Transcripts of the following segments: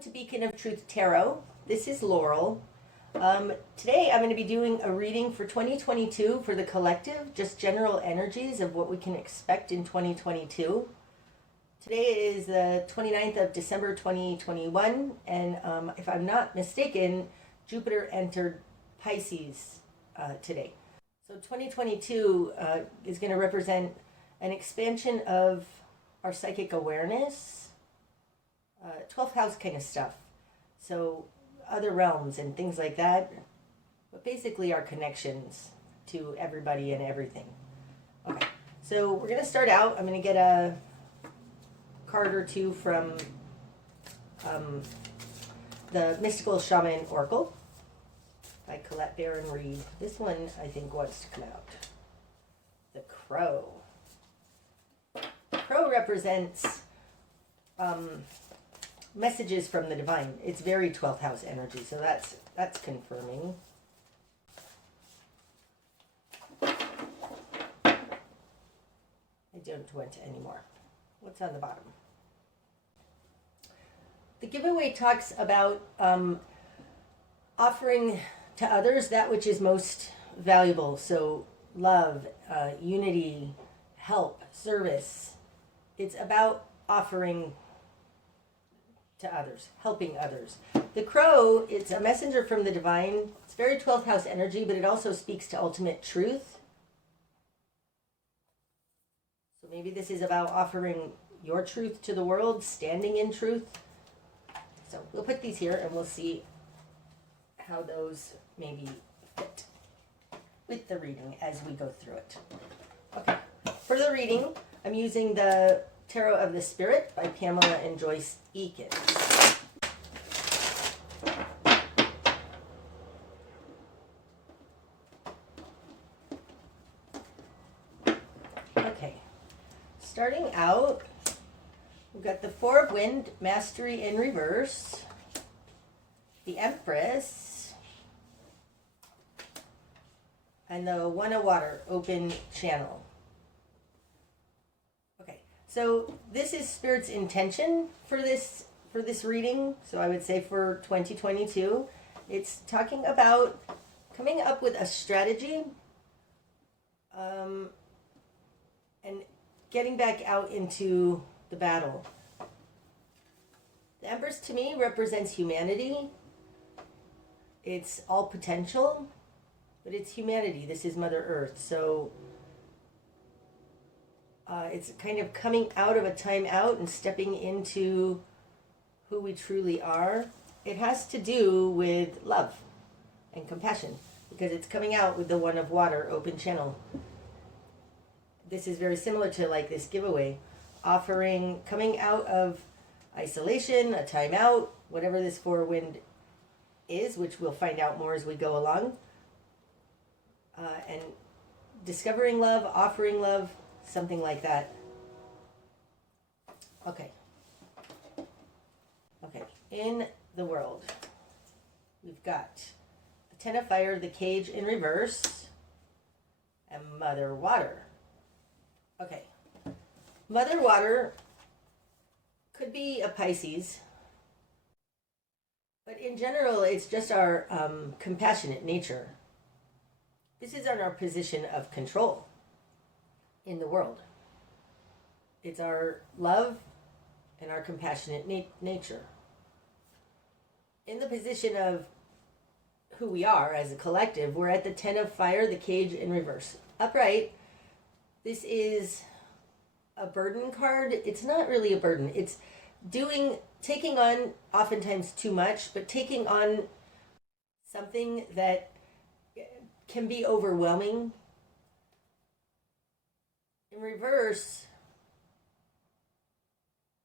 Welcome to Beacon of Truth Tarot. This is Laurel. Today I'm going to be doing a reading for 2022 for the collective, just general energies of what we can expect in 2022. Today is the 29th of December 2021, and if I'm not mistaken, Jupiter entered Pisces today. So 2022 is going to represent an expansion of our psychic awareness, 12th house kind of stuff. So other realms and things like that, but basically our connections to everybody and everything. Okay, so we're going to start out. I'm going to get a card or two from the Mystical Shaman Oracle by Colette Baron Reed. This one I think wants to come out. The Crow. Crow represents messages from the divine. It's very 12th house energy, so that's confirming. I don't want any more. What's on the bottom? The giveaway talks about offering to others that which is most valuable. So love, unity, help, service. It's about offering to others, helping others. The crow, it's a messenger from the divine. It's very 12th house energy, but it also speaks to ultimate truth. So maybe this is about offering your truth to the world, standing in truth. So we'll put these here and we'll see how those maybe fit with the reading as we go through it. Okay, for the reading, I'm using the Tarot of the Spirit by Pamela and Joyce Eakins. Okay, starting out, we've got the Four of Wind, Mastery in reverse, the Empress, and the One of Water, Open Channel. So this is Spirit's intention for this reading. So I would say for 2022, it's talking about coming up with a strategy and getting back out into the battle. The Empress to me represents humanity. It's all potential, but it's humanity. This is Mother Earth. So it's kind of coming out of a time out and stepping into who we truly are. It has to do with love and compassion because it's coming out with the One of Water, Open Channel. This is very similar to like this giveaway, offering, coming out of isolation, a time out, whatever this Four Wind is, which we'll find out more as we go along, and discovering love, offering love, something like that. Okay. In the world, we've got the Ten of Fire, the Cage in reverse, and Mother Water. Okay. Mother Water could be a Pisces, but in general, it's just our compassionate nature. This is on our position of control in the world. It's our love and our compassionate nature. In the position of who we are as a collective, we're at the Ten of Fire, the Cage in reverse. Upright, this is a burden card. It's not really a burden. It's taking on oftentimes too much, but taking on something that can be overwhelming. In reverse,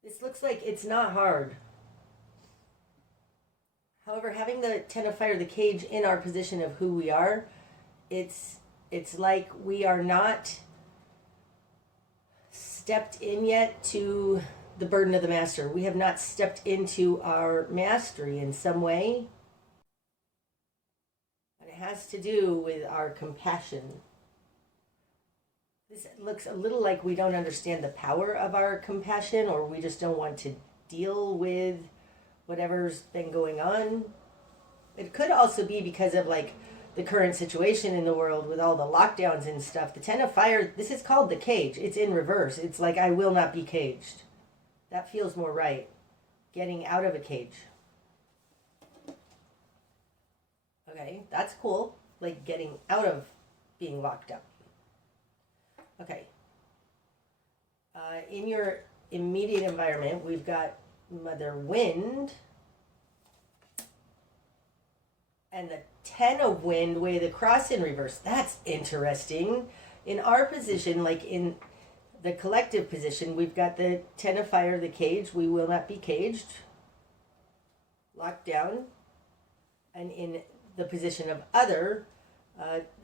this looks like it's not hard. However, having the Ten of Fire, the Cage, in our position of who we are, it's like we are not stepped in yet to the burden of the master. We have not stepped into our mastery in some way. And it has to do with our compassion. This looks a little like we don't understand the power of our compassion, or we just don't want to deal with whatever's been going on. It could also be because of like the current situation in the world with all the lockdowns and stuff. The Ten of Fire, this is called the cage. It's in reverse. It's like, I will not be caged. That feels more right. Getting out of a cage. Okay, that's cool. Like getting out of being locked up. Okay. In your immediate environment, we've got Mother Wind and the Ten of Wind, way the cross in reverse. That's interesting. In our position, like in the collective position, we've got the Ten of Fire, the cage. We will not be caged. Locked down. And in the position of other,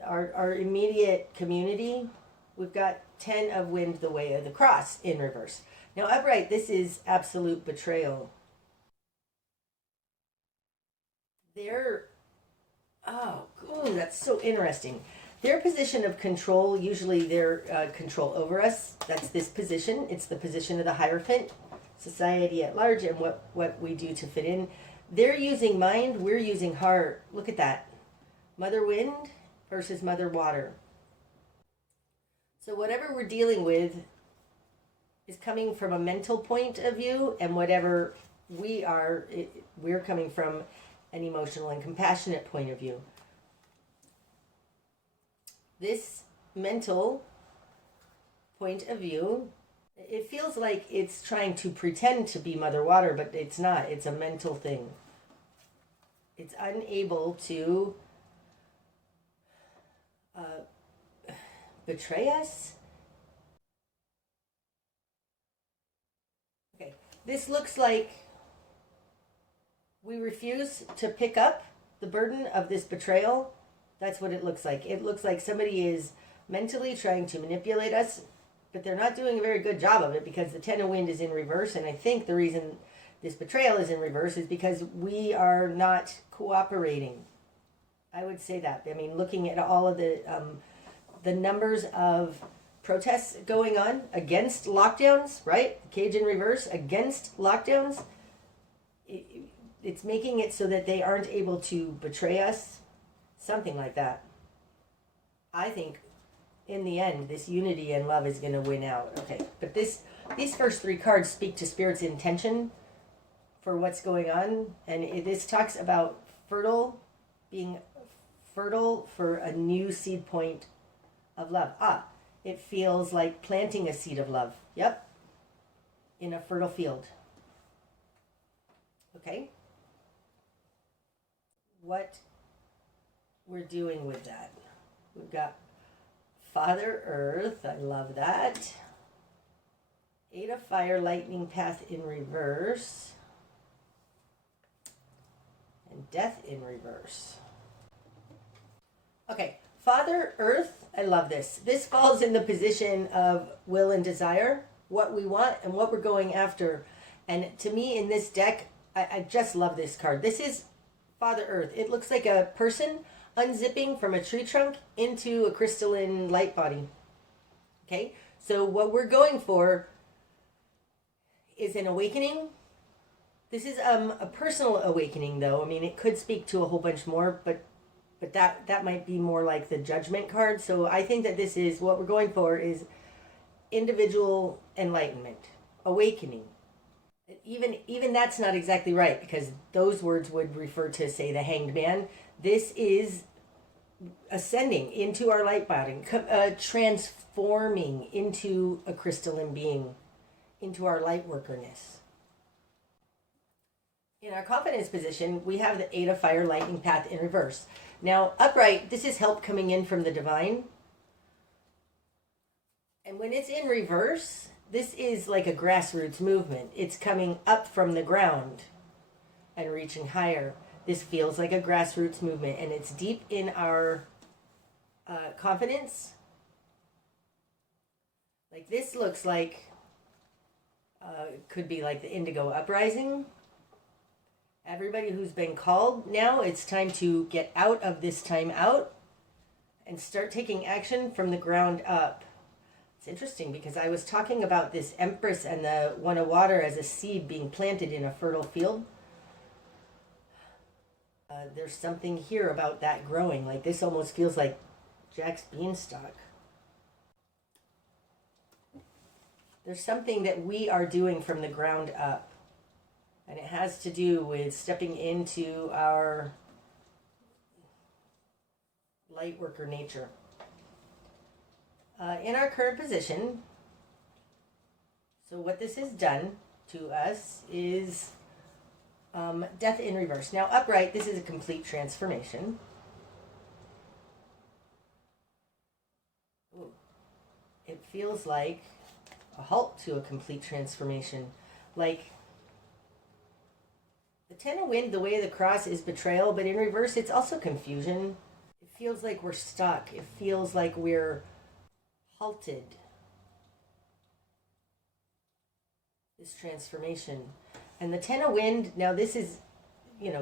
our immediate community, we've got Ten of Wind, the way of the cross in reverse. Now upright, this is absolute betrayal. That's so interesting. Their position of control, usually their control over us, that's this position. It's the position of the Hierophant, society at large, and what we do to fit in. They're using mind, we're using heart. Look at that. Mother Wind versus Mother Water. So whatever we're dealing with is coming from a mental point of view, and whatever we're coming from an emotional and compassionate point of view. This mental point of view, it feels like it's trying to pretend to be Mother Water, but it's not. It's a mental thing. It's unable to betray us. Okay, this looks like we refuse to pick up the burden of this betrayal. That's what it looks like. It looks like somebody is mentally trying to manipulate us, but they're not doing a very good job of it because the Ten of Wind is in reverse. And I think the reason this betrayal is in reverse is because we are not cooperating. I would say that. I mean, looking at all of the numbers of protests going on against lockdowns, right? Cage in reverse, against lockdowns. It's making it so that they aren't able to betray us. Something like that. I think in the end, this unity and love is going to win out. Okay, but these first three cards speak to Spirit's intention for what's going on. And this talks about being fertile for a new seed point of love. It feels like planting a seed of love. Yep. In a fertile field. Okay. What we're doing with that. We've got Father Earth, I love that. Eight of Fire, Lightning Path in reverse. And Death in reverse. Okay, Father Earth, I love this. This falls in the position of will and desire, what we want and what we're going after. And to me in this deck, I just love this card. This is Father Earth. It looks like a person unzipping from a tree trunk into a crystalline light body. Okay, so what we're going for is an awakening. This is a personal awakening, though. I mean, it could speak to a whole bunch more, but that might be more like the Judgment card. So I think that this is what we're going for is individual enlightenment, awakening. Even that's not exactly right, because those words would refer to, say, the Hanged Man. This is ascending into our light body, transforming into a crystalline being, into our light workerness. In our confidence position, we have the Eight of Fire, Lightning Path in reverse. Now, upright, this is help coming in from the divine. And when it's in reverse, this is like a grassroots movement. It's coming up from the ground and reaching higher. This feels like a grassroots movement, and it's deep in our confidence. Like this looks like, could be like the Indigo Uprising. Everybody who's been called now, it's time to get out of this time out and start taking action from the ground up. It's interesting because I was talking about this Empress and the One of Water as a seed being planted in a fertile field. There's something here about that growing. Like this almost feels like Jack's beanstalk. There's something that we are doing from the ground up. And it has to do with stepping into our light worker nature. In our current position, so what this has done to us is death in reverse. Now, upright, this is a complete transformation. Ooh. It feels like a halt to a complete transformation. Like the Ten of Wind, the Way of the Cross is betrayal, but in reverse, it's also confusion. It feels like we're stuck. It feels like we're halted. This transformation. And the Ten of Wind, now this is,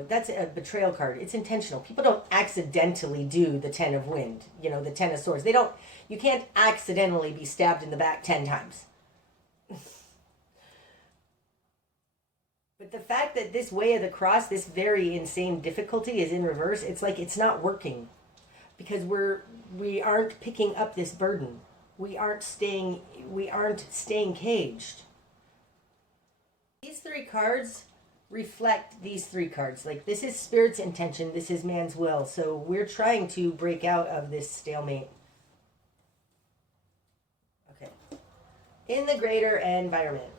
that's a betrayal card. It's intentional. People don't accidentally do the Ten of Wind, the Ten of Swords. You can't accidentally be stabbed in the back 10 times. But the fact that this Way of the Cross, this very insane difficulty is in reverse, it's like it's not working. Because we aren't picking up this burden. We aren't staying caged. These three cards reflect these three cards. Like this is Spirit's intention, this is man's will. So we're trying to break out of this stalemate. Okay. In the greater environment,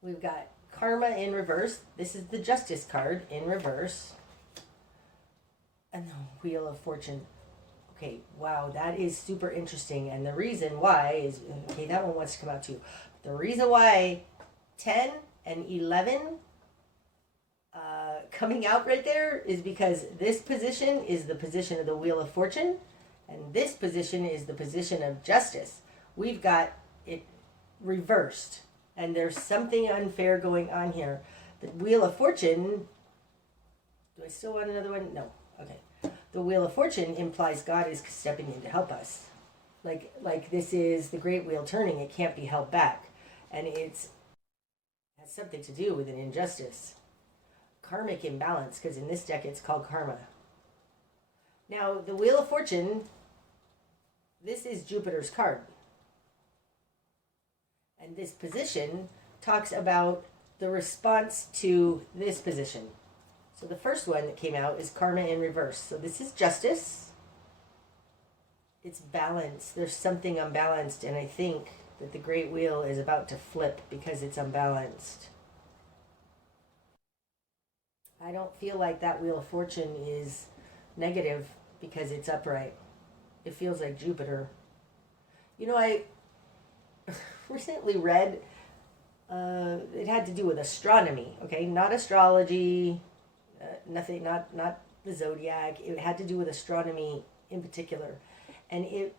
we've got Karma in reverse. This is the Justice card in reverse. And the Wheel of Fortune. Okay, wow, that is super interesting. And the reason why is, okay, that one wants to come out too. The reason why 10 and 11 coming out right there is because this position is the position of the Wheel of Fortune, and this position is the position of Justice. We've got it reversed, and there's something unfair going on here. The Wheel of Fortune, do I still want another one? No. Okay. The Wheel of Fortune implies God is stepping in to help us. Like this is the great wheel turning. It can't be held back. And it has something to do with an injustice. Karmic imbalance, because in this deck it's called karma. Now, the Wheel of Fortune, this is Jupiter's card. And this position talks about the response to this position. So the first one that came out is Karma in reverse. So this is Justice. It's balance. There's something unbalanced, and I think that the Great Wheel is about to flip because it's unbalanced. I don't feel like that Wheel of Fortune is negative because it's upright. It feels like Jupiter. I recently read, it had to do with astronomy, okay? Not astrology, nothing, not the zodiac. It had to do with astronomy in particular. And it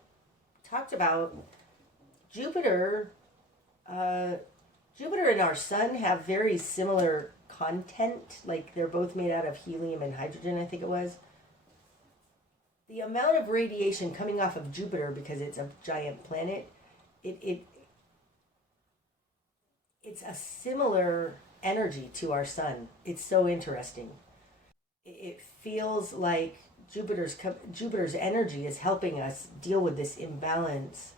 talked about Jupiter and our sun have very similar content. Like they're both made out of helium and hydrogen, I think it was. The amount of radiation coming off of Jupiter, because it's a giant planet, it's a similar energy to our sun. It's so interesting. It feels like Jupiter's energy is helping us deal with this imbalance.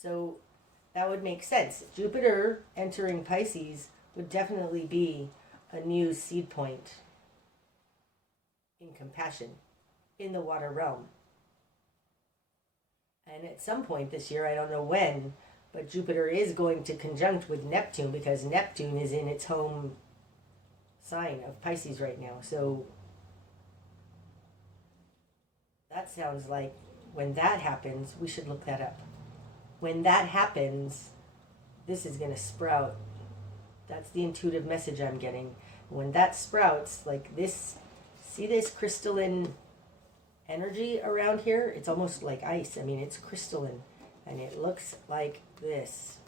So that would make sense. Jupiter entering Pisces would definitely be a new seed point in compassion in the water realm. And at some point this year, I don't know when, but Jupiter is going to conjunct with Neptune because Neptune is in its home sign of Pisces right now. So that sounds like when that happens, we should look that up. When that happens, this is going to sprout. That's the intuitive message I'm getting. When that sprouts, like this, see this crystalline energy around here? It's almost like ice. I mean, it's crystalline, and it looks like this.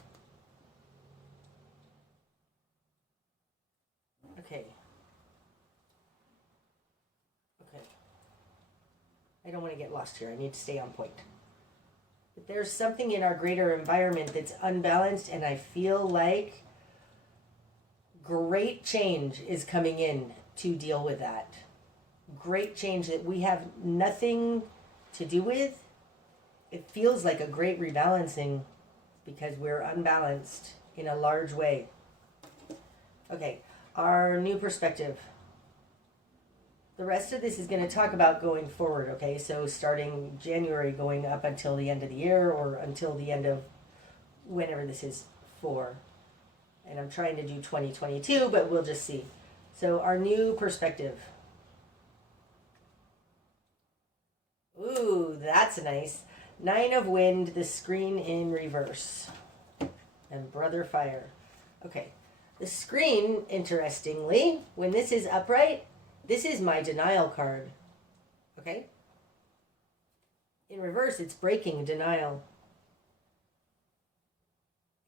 Okay. I don't want to get lost here. I need to stay on point. But there's something in our greater environment that's unbalanced, and I feel like great change is coming in to deal with that. Great change that we have nothing to do with. It feels like a great rebalancing because we're unbalanced in a large way. Okay, our new perspective. The rest of this is going to talk about going forward, okay? So starting January, going up until the end of the year or until the end of whenever this is for. And I'm trying to do 2022, but we'll just see. So our new perspective. Ooh, that's nice. 9 of Wind, the screen in reverse. And Brother Fire. Okay. The screen, interestingly, when this is upright, this is my denial card. Okay? In reverse, it's breaking denial.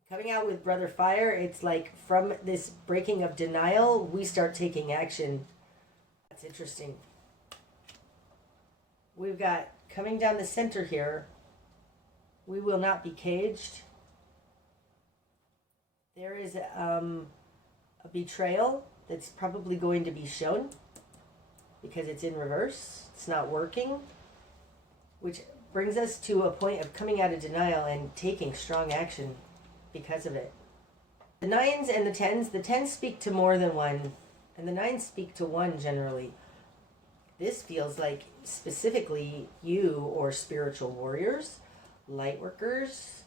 Coming out with Brother Fire, it's like from this breaking of denial, we start taking action. That's interesting. We've got coming down the center here, we will not be caged. There is a betrayal that's probably going to be shown because it's in reverse. It's not working, which brings us to a point of coming out of denial and taking strong action because of it. The 9s and the 10s, the 10s speak to more than one, and the 9s speak to one generally. This feels like specifically you or spiritual warriors, light workers.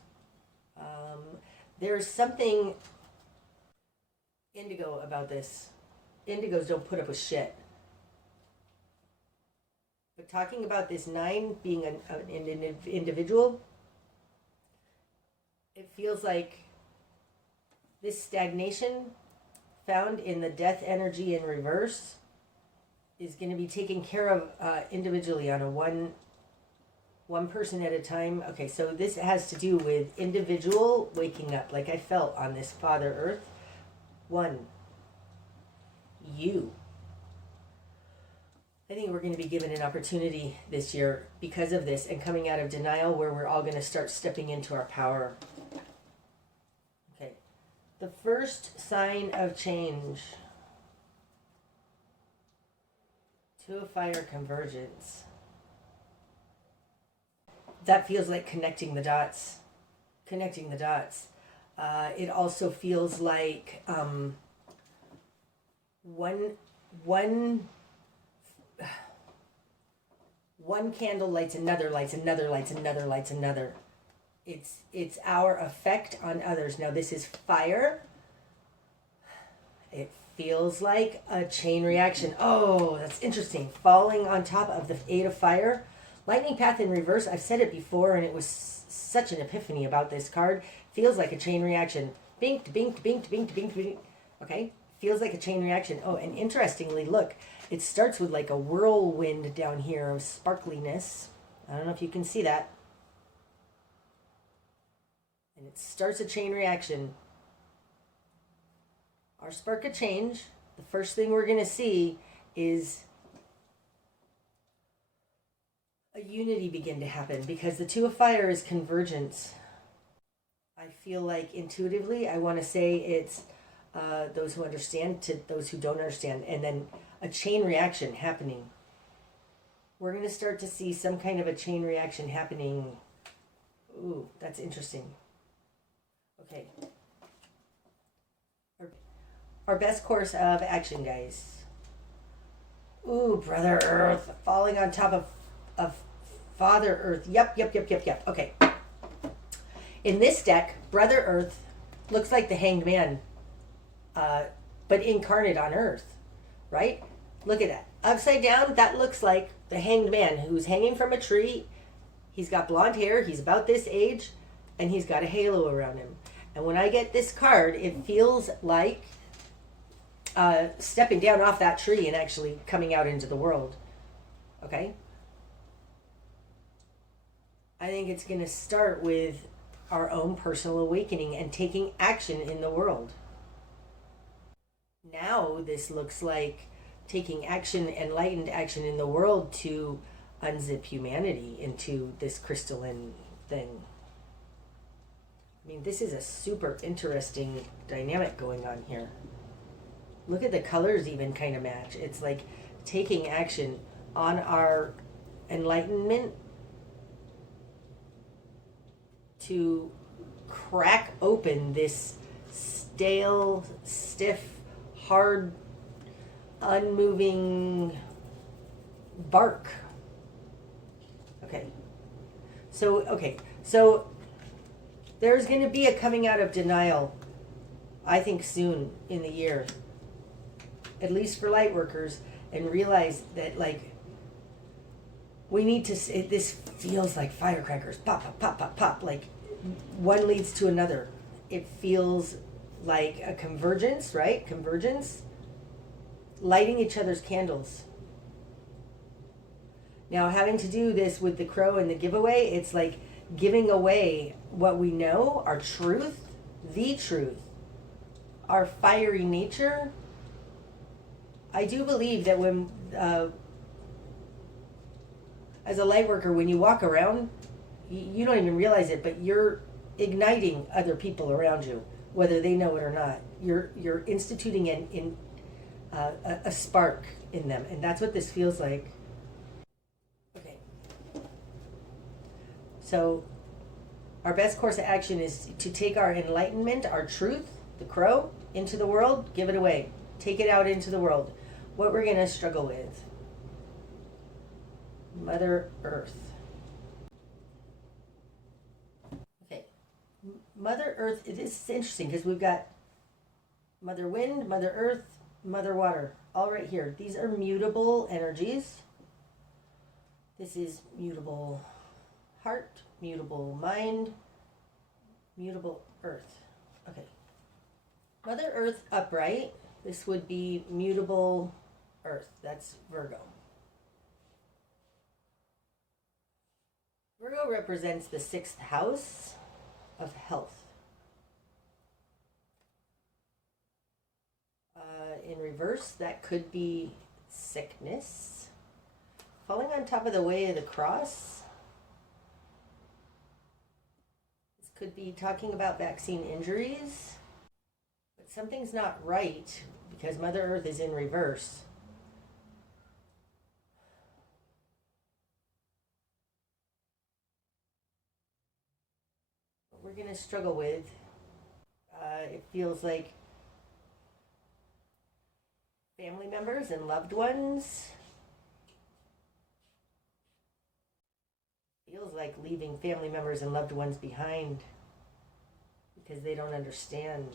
There's something indigo about this. Indigos don't put up with shit. But talking about this 9 being an individual, it feels like this stagnation found in the death energy in reverse is going to be taken care of individually on a one person at a time. Okay, so this has to do with individual waking up, like I felt on this Father Earth. 1, you. I think we're going to be given an opportunity this year because of this and coming out of denial where we're all going to start stepping into our power. Okay. The first sign of change. 2 of Fire, convergence. That feels like connecting the dots. Connecting the dots. It also feels like one candle lights another, lights another, lights another, lights another. It's our effect on others. Now this is fire. It feels like a chain reaction. Oh, that's interesting. Falling on top of the 8 of Fire. Lightning path in reverse. I've said it before and it was such an epiphany about this card. Feels like a chain reaction. Bink, bink, bink, bink, bink, bink. Okay? Feels like a chain reaction. Oh, and interestingly, look, it starts with like a whirlwind down here of sparkliness. I don't know if you can see that. And it starts a chain reaction. Our spark of change, the first thing we're going to see is a unity begin to happen because the 2 of Fire is convergence. I feel like intuitively I want to say it's those who understand to those who don't understand, and then a chain reaction happening. We're going to start to see some kind of a chain reaction happening. Ooh, that's interesting. Okay. Our best course of action, guys. Ooh, Brother Earth, falling on top of Father Earth. Yep. Okay. In this deck, Brother Earth looks like the Hanged Man, but incarnate on Earth, right? Look at that. Upside down, that looks like the Hanged Man who's hanging from a tree. He's got blonde hair, he's about this age, and he's got a halo around him. And when I get this card, it feels like stepping down off that tree and actually coming out into the world. Okay? I think it's going to start with our own personal awakening and taking action in the world. Now this looks like taking action, enlightened action in the world to unzip humanity into this crystalline thing. I mean, this is a super interesting dynamic going on here. look at the colors even kind of match. It's like taking action on our enlightenment to crack open this stale, stiff, hard, unmoving bark. So there's going to be a coming out of denial, I think, soon in the year, at least for light workers, and realize that, like, we need to, this feels like firecrackers, pop, pop, pop, pop, pop, like one leads to another. It feels like a convergence, right? Convergence, lighting each other's candles. Now, having to do this with the crow and the giveaway, it's like giving away what we know, our truth, the truth, our fiery nature. I do believe that when, as a light worker, when you walk around, you don't even realize it, but you're igniting other people around you, whether they know it or not. You're instituting a spark in them, and that's what this feels like. Okay. So our best course of action is to take our enlightenment, our truth, the crow, into the world, give it away. Take it out into the world. What we're going to struggle with. Mother Earth. Okay. Mother Earth, this is interesting because we've got Mother Wind, Mother Earth, Mother Water, all right here. These are mutable energies. This is mutable heart, mutable mind, mutable earth. Okay. Mother Earth upright. This would be mutable earth. That's Virgo. Virgo represents the 6th house of health. In reverse, that could be sickness. Falling on top of the way of the cross. This could be talking about vaccine injuries. But something's not right because Mother Earth is in reverse. What we're going to struggle with, it feels like family members and loved ones. Feels like leaving family members and loved ones behind because they don't understand.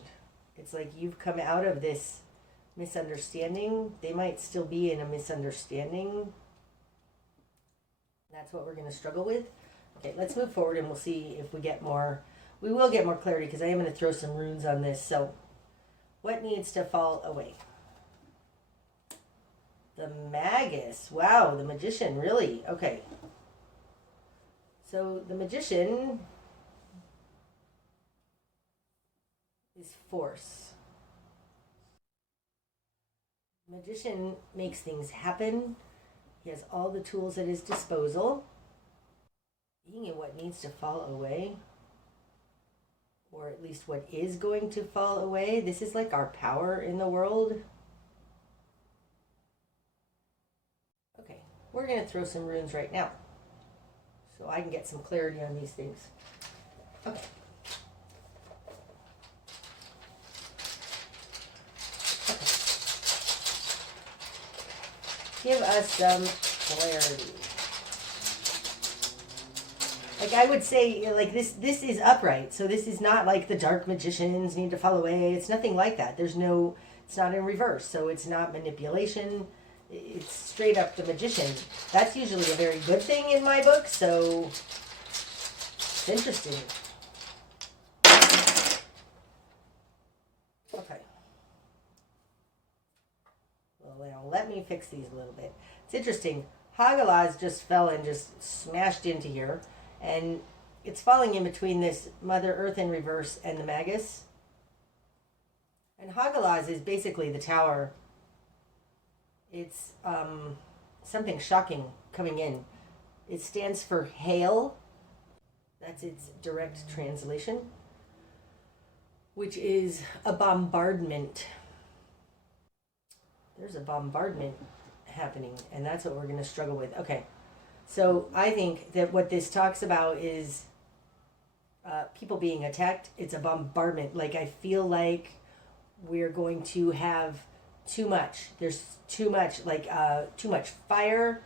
It's like you've come out of this misunderstanding. They might still be in a misunderstanding. That's what we're going to struggle with. Okay, let's move forward and we'll see if we get more. We will get more clarity because I am going to throw some runes on this. So, what needs to fall away? The Magus. Wow, the Magician, really? Okay. So the Magician is force. Magician makes things happen. He has all the tools at his disposal. Being in what needs to fall away, or at least what is going to fall away. This is like our power in the world. Okay, we're going to throw some runes right now so I can get some clarity on these things. Okay. Give us some clarity. Like I would say, like this is upright. So this is not like the dark magicians need to fall away. It's nothing like that. It's not in reverse. So it's not manipulation. It's straight up the Magician. That's usually a very good thing in my book, so it's interesting. Okay. Well, now let me fix these a little bit. It's interesting. Hagalaz just fell and just smashed into here, and it's falling in between this Mother Earth in reverse and the Magus. And Hagalaz is basically the tower. It's something shocking coming in. It stands for hail. That's its direct translation, which is a bombardment. there's a bombardment happening, and that's what we're going to struggle with. Okay, so I think that what this talks about is people being attacked. It's a bombardment. Like, I feel like we're going to have too much. There's too much, like too much fire,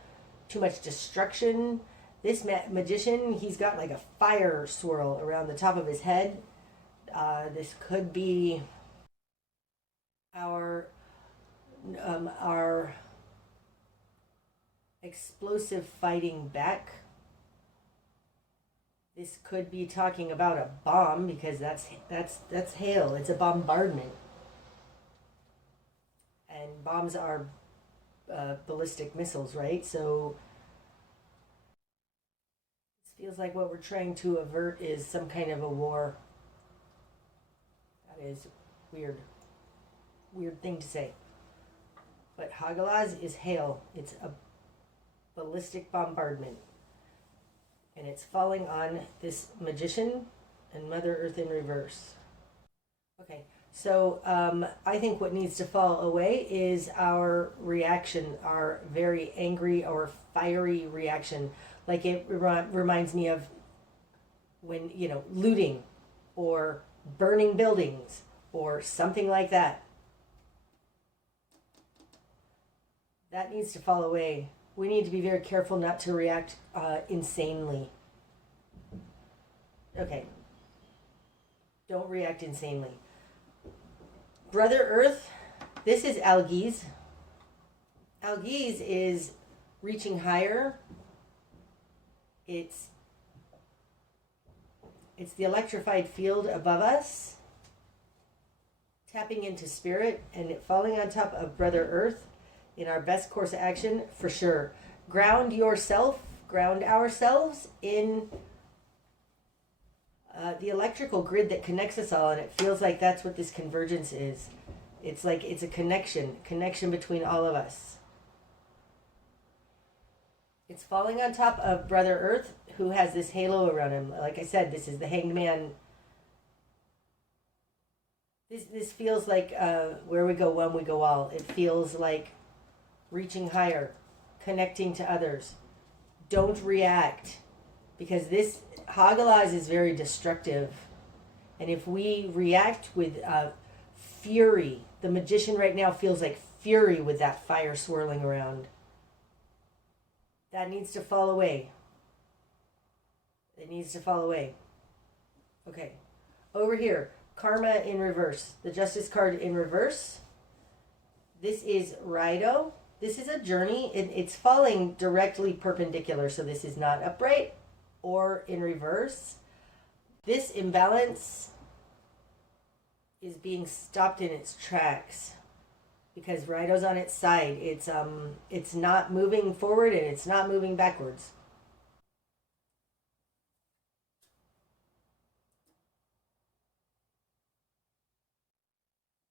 too much destruction. This magician, he's got like a fire swirl around the top of his head. This could be our explosive fighting back. This could be talking about a bomb, because that's hail. It's a bombardment, and bombs are ballistic missiles, right? So it feels like what we're trying to avert is some kind of a war. That is weird thing to say. But Hagalaz is hail. It's a ballistic bombardment. And it's falling on this magician and Mother Earth in reverse. Okay, so I think what needs to fall away is our reaction, our very angry or fiery reaction. Like, it reminds me of when, looting or burning buildings or something like that. That needs to fall away. We need to be very careful not to react insanely. Okay. Don't react insanely. Brother Earth, this is Algiz. Algiz is reaching higher. It's the electrified field above us, tapping into spirit, and it falling on top of Brother Earth in our best course of action, for sure. Ground ourselves in the electrical grid that connects us all, and it feels like that's what this convergence is. It's like it's a connection between all of us. It's falling on top of Brother Earth, who has this halo around him. Like I said, this is the Hanged Man. This feels like where we go one, we go all. It feels like reaching higher, connecting to others. Don't react, because this Hagalaz is very destructive. And if we react with fury, the magician right now feels like fury with that fire swirling around. That needs to fall away. It needs to fall away. Okay. Over here, Karma in reverse. The Justice card in reverse. This is Rido. This is a journey. It's falling directly perpendicular, so this is not upright or in reverse. This imbalance is being stopped in its tracks because Rido's on its side. It's not moving forward and it's not moving backwards.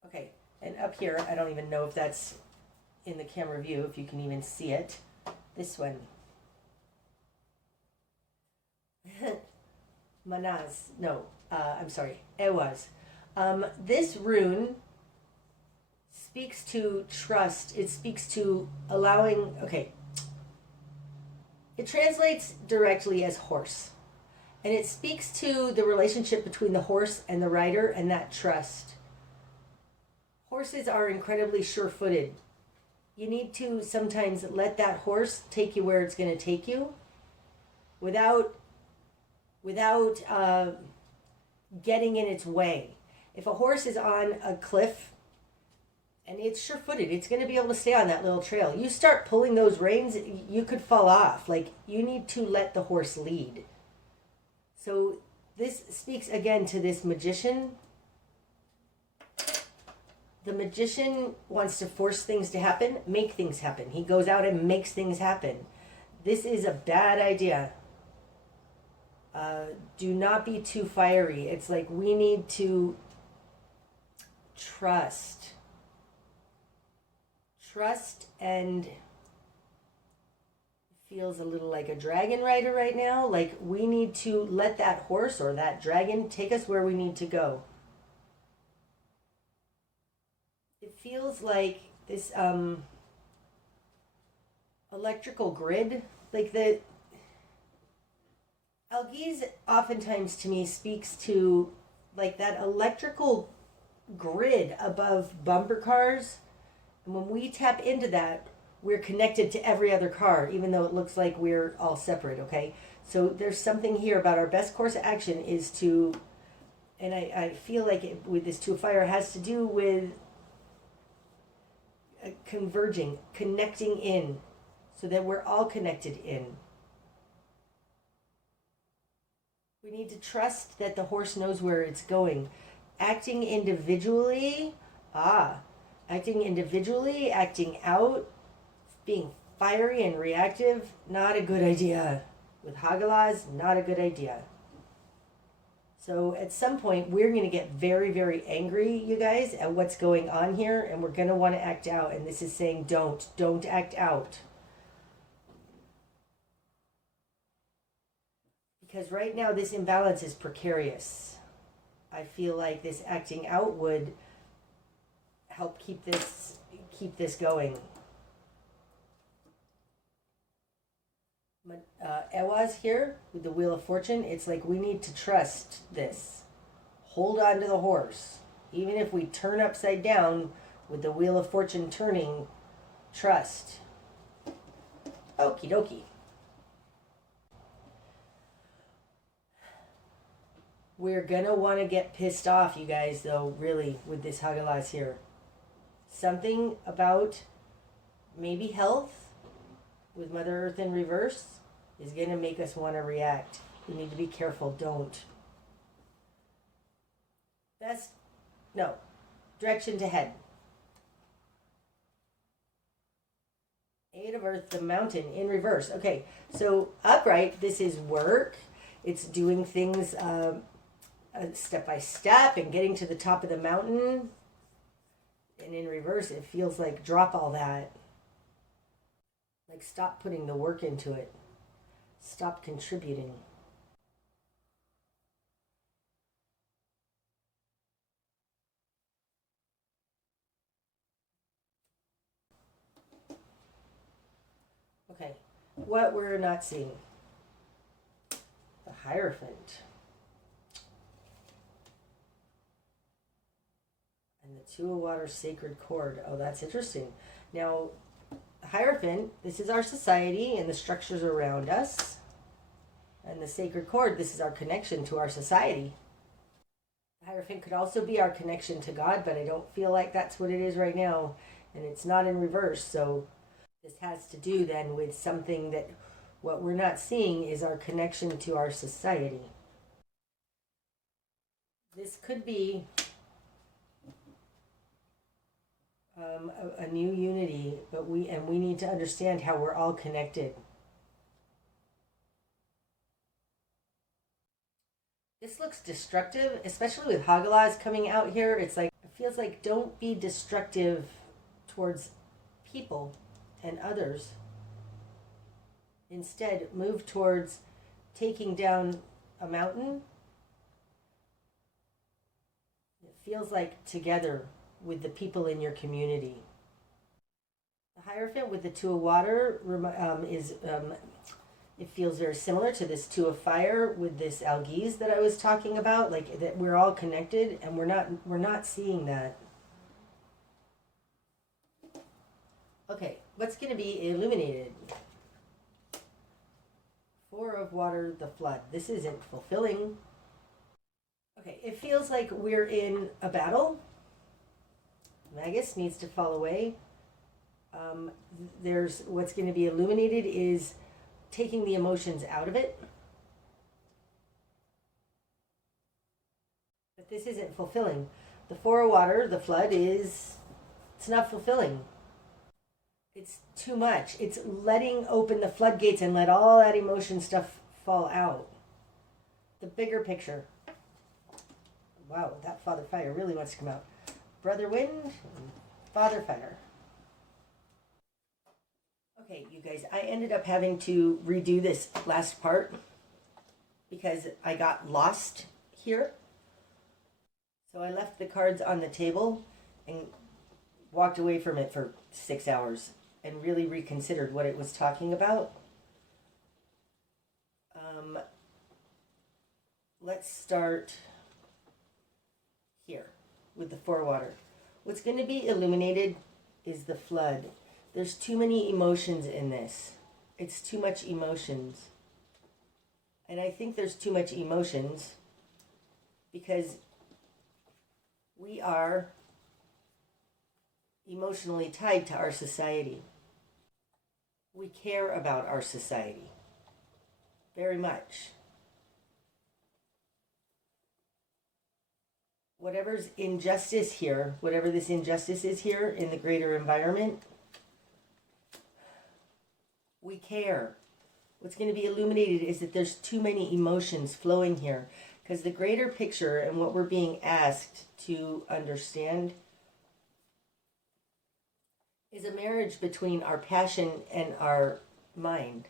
Okay, and up here, I don't even know if that's in the camera view, if you can even see it. This one. Manaz. No, I'm sorry. Ewaz. This rune speaks to trust. It speaks to allowing... Okay. It translates directly as horse. And it speaks to the relationship between the horse and the rider and that trust. Horses are incredibly sure-footed. You need to sometimes let that horse take you where it's going to take you without getting in its way. If a horse is on a cliff and it's sure-footed, it's going to be able to stay on that little trail. You start pulling those reins, you could fall off. Like, you need to let the horse lead. So this speaks again to this magician. The magician wants to force things to happen, make things happen. He goes out and makes things happen. This is a bad idea. Do not be too fiery. It's like we need to trust. Trust, and feels a little like a dragon rider right now. Like, we need to let that horse or that dragon take us where we need to go. It feels like this electrical grid, like the algae oftentimes to me speaks to like that electrical grid above bumper cars. And when we tap into that, we're connected to every other car, even though it looks like we're all separate, okay? So there's something here about our best course of action is to, and I feel like it, with this two of fire, has to do with converging, connecting in, so that we're all connected in. We need to trust that the horse knows where it's going. Acting individually, acting out, being fiery and reactive, not a good idea. With Hagalaz, not a good idea. So at some point, we're going to get very, very angry, you guys, at what's going on here, and we're going to want to act out. And this is saying don't act out. Because right now, this imbalance is precarious. I feel like this acting out would help keep this going. Ewaz here with the Wheel of Fortune, it's like we need to trust this. Hold on to the horse. Even if we turn upside down with the Wheel of Fortune turning, trust. Okie dokie. We're gonna want to get pissed off, you guys, though, really, with this Hagalaz here. Something about maybe health with Mother Earth in reverse is going to make us want to react. We need to be careful. Don't. Direction to head. Eight of Earth, the Mountain in reverse. Okay, so upright, this is work. It's doing things step by step and getting to the top of the mountain. And in reverse, it feels like drop all that. Like stop putting the work into it. Stop contributing. Okay, what we're not seeing. The Hierophant. And the Two of Water Sacred Cord. Oh, that's interesting. Now, the Hierophant, this is our society and the structures around us. And the Sacred Cord, this is our connection to our society. The Hierophant could also be our connection to God, but I don't feel like that's what it is right now. And it's not in reverse, so this has to do then with something that what we're not seeing is our connection to our society. This could be a new unity, but we need to understand how we're all connected. This looks destructive, especially with Hagalaz coming out here. It's like, it feels like don't be destructive towards people and others. Instead, move towards taking down a mountain. It feels like together with the people in your community. The Hierophant with the Two of Water it feels very similar to this Two of Fire with this algae that I was talking about, like that we're all connected and we're not seeing that. Okay, what's going to be illuminated? Four of Water, the Flood. This isn't fulfilling. Okay, it feels like we're in a battle. Magus needs to fall away. There's what's going to be illuminated is taking the emotions out of it. But this isn't fulfilling. The Four of Water, the Flood, it's not fulfilling. It's too much. It's letting open the floodgates and let all that emotion stuff fall out. The bigger picture. Wow, that Father Fire really wants to come out. Brother Wind, and Father Fire. Okay, you guys, I ended up having to redo this last part because I got lost here. So I left the cards on the table and walked away from it for 6 hours and really reconsidered what it was talking about. Let's start here with the forewater. What's going to be illuminated is the flood. There's too many emotions in this. It's too much emotions. And I think there's too much emotions because we are emotionally tied to our society. We care about our society very much. Whatever's injustice here, whatever this injustice is here in the greater environment, we care. What's going to be illuminated is that there's too many emotions flowing here, because the greater picture and what we're being asked to understand is a marriage between our passion and our mind,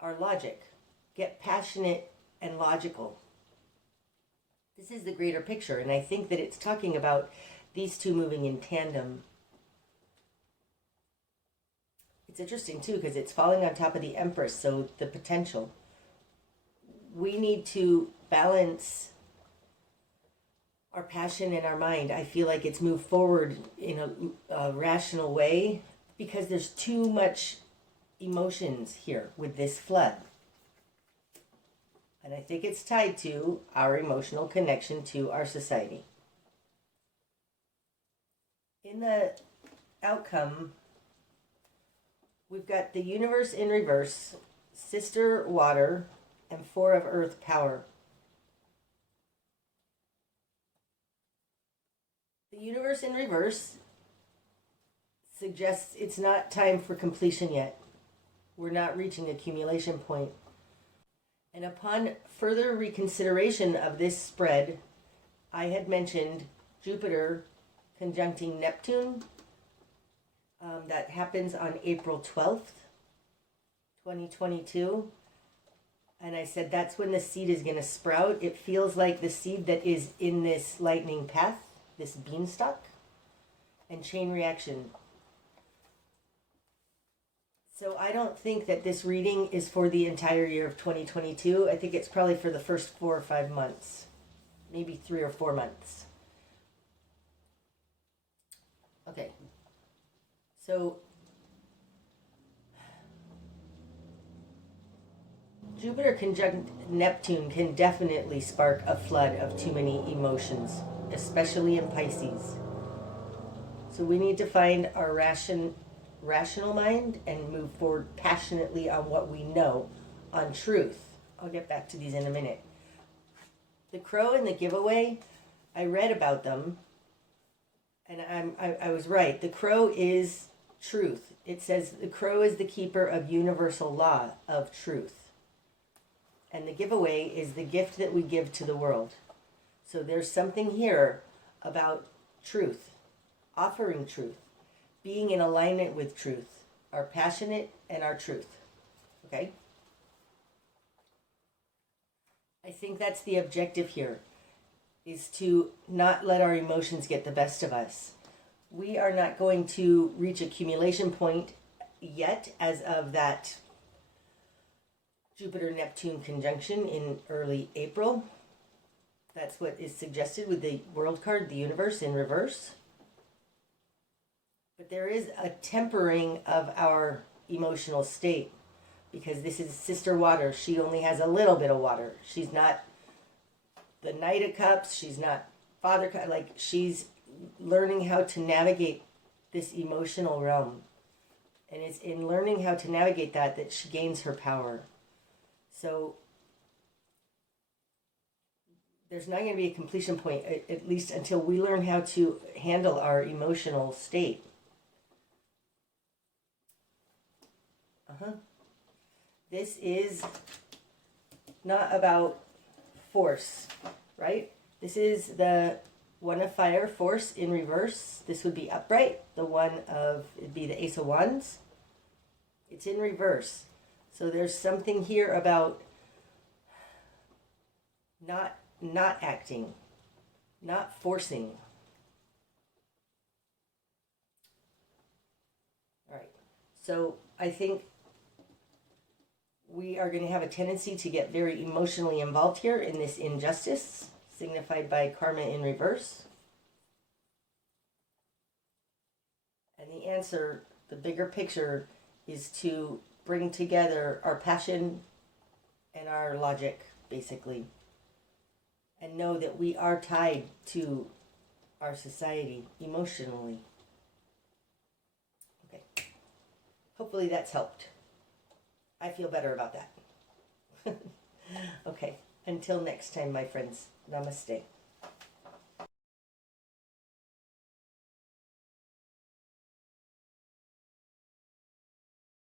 our logic. Get passionate and logical. This is the greater picture, and I think that it's talking about these two moving in tandem. It's interesting, too, because it's falling on top of the Empress, so the potential. We need to balance our passion and our mind. I feel like it's moved forward in a rational way because there's too much emotions here with this flood. And I think it's tied to our emotional connection to our society. In the outcome, we've got the universe in reverse, sister water, and 4 of earth power. The universe in reverse suggests it's not time for completion yet. We're not reaching accumulation point. And upon further reconsideration of this spread, I had mentioned Jupiter conjuncting Neptune. That happens on April 12th, 2022. And I said that's when the seed is going to sprout. It feels like the seed that is in this lightning path, this beanstalk, and chain reaction. So I don't think that this reading is for the entire year of 2022. I think it's probably for the first 4 or 5 months, maybe 3 or 4 months. Okay. So Jupiter conjunct Neptune can definitely spark a flood of too many emotions, especially in Pisces. So we need to find our rational mind and move forward passionately on what we know, on truth. I'll get back to these in a minute. The crow and the giveaway, I read about them, and I was right. The crow is truth. It says the crow is the keeper of universal law of truth. And the giveaway is the gift that we give to the world. So there's something here about truth, offering truth, being in alignment with truth, our passionate and our truth. Okay? I think that's the objective here, is to not let our emotions get the best of us. We are not going to reach accumulation point yet as of that Jupiter-Neptune conjunction in early April. That's what is suggested with the world card, the universe in reverse. But there is a tempering of our emotional state because this is sister water. She only has a little bit of water. She's not the Knight of Cups. She's not Father Cup. Like, she's learning how to navigate this emotional realm. And it's in learning how to navigate that that she gains her power. So there's not going to be a completion point, at least until we learn how to handle our emotional state. This is not about force, right? This is the one of fire, force in reverse. This would be upright. The one of, it'd be the Ace of Wands. It's in reverse. So there's something here about not acting, not forcing. So I think we are going to have a tendency to get very emotionally involved here in this injustice, signified by karma in reverse. And the answer, the bigger picture, is to bring together our passion and our logic, basically, and know that we are tied to our society emotionally. Okay. Hopefully that's helped. I feel better about that. Okay. Until next time, my friends. Namaste.